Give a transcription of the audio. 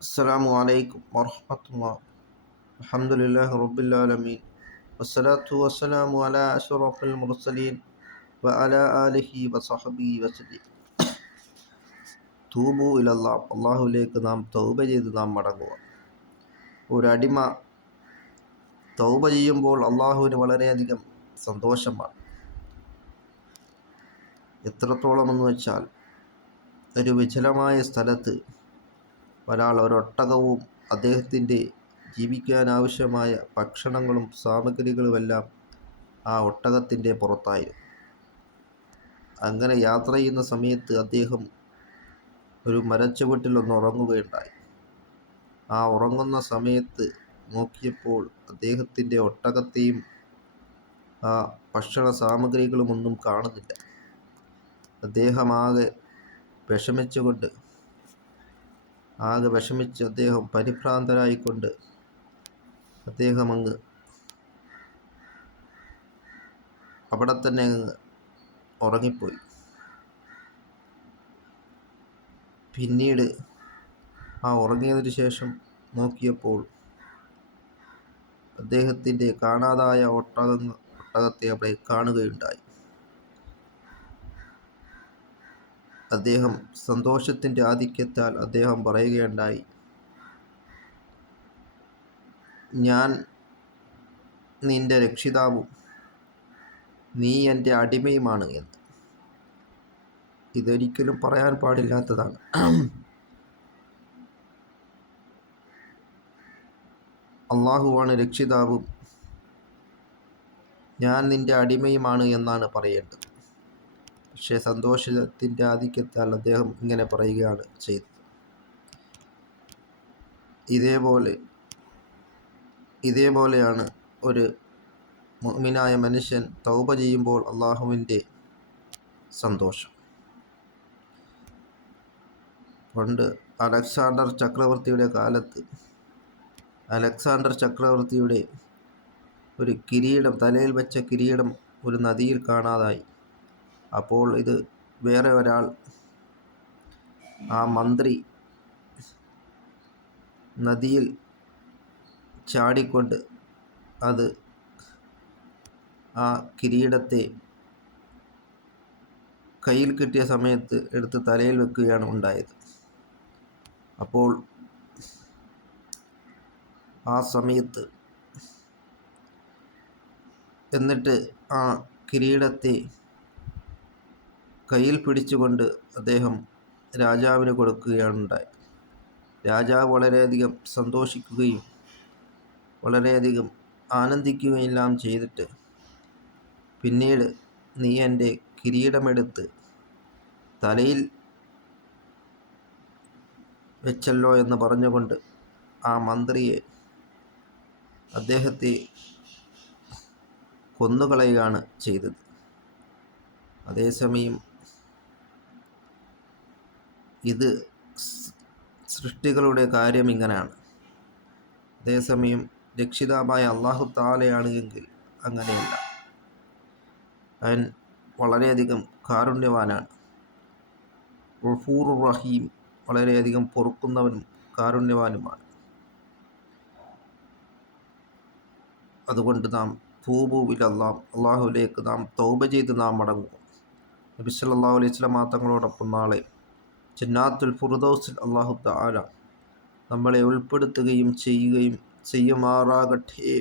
السلام عليكم ورحمة الله الحمد لله رب العالمين والصلاة والسلام على أشرف المرسلين وعلى آله وصحبه وسلم തൂബു ഇലല്ലാ അള്ളാഹുലേക്ക് നാം തൗബ ചെയ്ത് നാം മടങ്ങുക ഒരടിമ തൗബ ചെയ്യുമ്പോൾ അള്ളാഹുവിന് വളരെയധികം സന്തോഷമാണ് എത്രത്തോളമെന്ന് വെച്ചാൽ ഒരു വിജലമായ സ്ഥലത്ത് ഒരാൾ ഒരൊട്ടകവും അദ്ദേഹത്തിന്റെ ജീവിക്കാനാവശ്യമായ ഭക്ഷണങ്ങളും സാമഗ്രികളുമെല്ലാം ആ ഒട്ടകത്തിന്റെ പുറത്തായിരുന്നു. അങ്ങനെ യാത്ര ചെയ്യുന്ന സമയത്ത് അദ്ദേഹം ഒരു മരച്ചുവട്ടിലൊന്ന് ഉറങ്ങുകയുണ്ടായി. ആ ഉറങ്ങുന്ന സമയത്ത് നോക്കിയപ്പോൾ അദ്ദേഹത്തിന്റെ ഒട്ടകത്തെയും ആ ഭക്ഷണ സാമഗ്രികളുമൊന്നും കാണുന്നില്ല. അദ്ദേഹമാകെ വിഷമിച്ചുകൊണ്ട് ആകെ വിഷമിച്ച് അദ്ദേഹം പരിഭ്രാന്തരായിക്കൊണ്ട് അദ്ദേഹം അങ്ങ് അവിടെ തന്നെ അങ്ങ് ഉറങ്ങിപ്പോയി. പിന്നീട് ആ ഉറങ്ങിയതിന് ശേഷം നോക്കിയപ്പോൾ അദ്ദേഹത്തിന്റെ കാണാതായ ഒട്ടകങ്ങൾ ഒട്ടകത്തെ അവിടെ കാണുകയുണ്ടായി. അദ്ദേഹം സന്തോഷത്തിന്റെ ആധിക്യത്താൽ അദ്ദേഹം പറയുകയുണ്ടായി. ഞാൻ നിന്റെ രക്ഷിതാവും നീ എന്റെ അടിമയുമാണ് എന്ന്. ഇതൊരിക്കലും പറയാൻ പാടില്ലാത്തതാണ്. അള്ളാഹുവാണ് രക്ഷിതാവും ഞാൻ നിന്റെ അടിമയുമാണ് എന്നാണ് പറയേണ്ടത്. പക്ഷേ സന്തോഷത്തിന്റെ ആധിക്യത്താൽ അദ്ദേഹം ഇങ്ങനെ പറയുകയാണ് ചെയ്തത്. ഇതേപോലെ ഇതേപോലെയാണ് ഒരു മുഅ്മിനായ മനുഷ്യൻ തൗബ ചെയ്യുമ്പോൾ അള്ളാഹുവിന്റെ സന്തോഷം. പണ്ട് അലക്സാണ്ടർ ചക്രവർത്തിയുടെ കാലത്ത് അലക്സാണ്ടർ ചക്രവർത്തിയുടെ ഒരു കിരീടം തലയിൽ വെച്ച കിരീടം ഒരു നദിയിൽ കാണാതായി. അപ്പോൾ ഇത് വേറെ ഒരാൾ ആ മന്ത്രി നദിയിൽ ചാടിക്കൊണ്ട് അത് ആ കിരീടത്തെ കയ്യിൽ കിട്ടിയ സമയത്ത് എടുത്ത് തലയിൽ വെക്കുകയാണ് ഉണ്ടായത്. അപ്പോൾ ആ സമയത്ത് എന്നിട്ട് ആ കിരീടത്തെ കയ്യിൽ പിടിച്ചുകൊണ്ട് അദ്ദേഹം രാജാവിന് കൊടുക്കുകയാണ് ഉണ്ടായത് രാജാവ് വളരെയധികം സന്തോഷിക്കുകയും വളരെയധികം ആനന്ദിക്കുകയെല്ലാം ചെയ്തിട്ട് പിന്നീട് നീ എന്റെ കിരീടമെടുത്ത് തലയിൽ വെച്ചല്ലോ എന്ന് പറഞ്ഞുകൊണ്ട് ആ മന്ത്രിയെ അദ്ദേഹത്തെ കൊന്നുകളയുകയാണ് ചെയ്തത്. അതേസമയം ഇത് സൃഷ്ടികളുടെ കാര്യം ഇങ്ങനെയാണ്. അതേസമയം രക്ഷിതാവായ അള്ളാഹു താലയാണ് എങ്കിൽ അങ്ങനെയല്ല. അവൻ വളരെയധികം കാരുണ്യവാനാണ്. റഫൂർ റഹീം വളരെയധികം പൊറുക്കുന്നവനും കാരുണ്യവാനുമാണ്. അതുകൊണ്ട് നാം തൂബുവിൽ അള്ളാം അള്ളാഹുവിലേക്ക് നാം തൗബ ചെയ്ത് നാം മടങ്ങും. നബി സല്ലല്ലാഹു അലൈഹി സ്വലമാ തങ്ങളോടൊപ്പം നാളെ ജന്നാത്തുൽ ഫുർദൗസിൽ അള്ളാഹു താല നമ്മളെ ഉൾപ്പെടുത്തുകയും ചെയ്യുകയും ചെയ്യുമാറാകട്ടെ.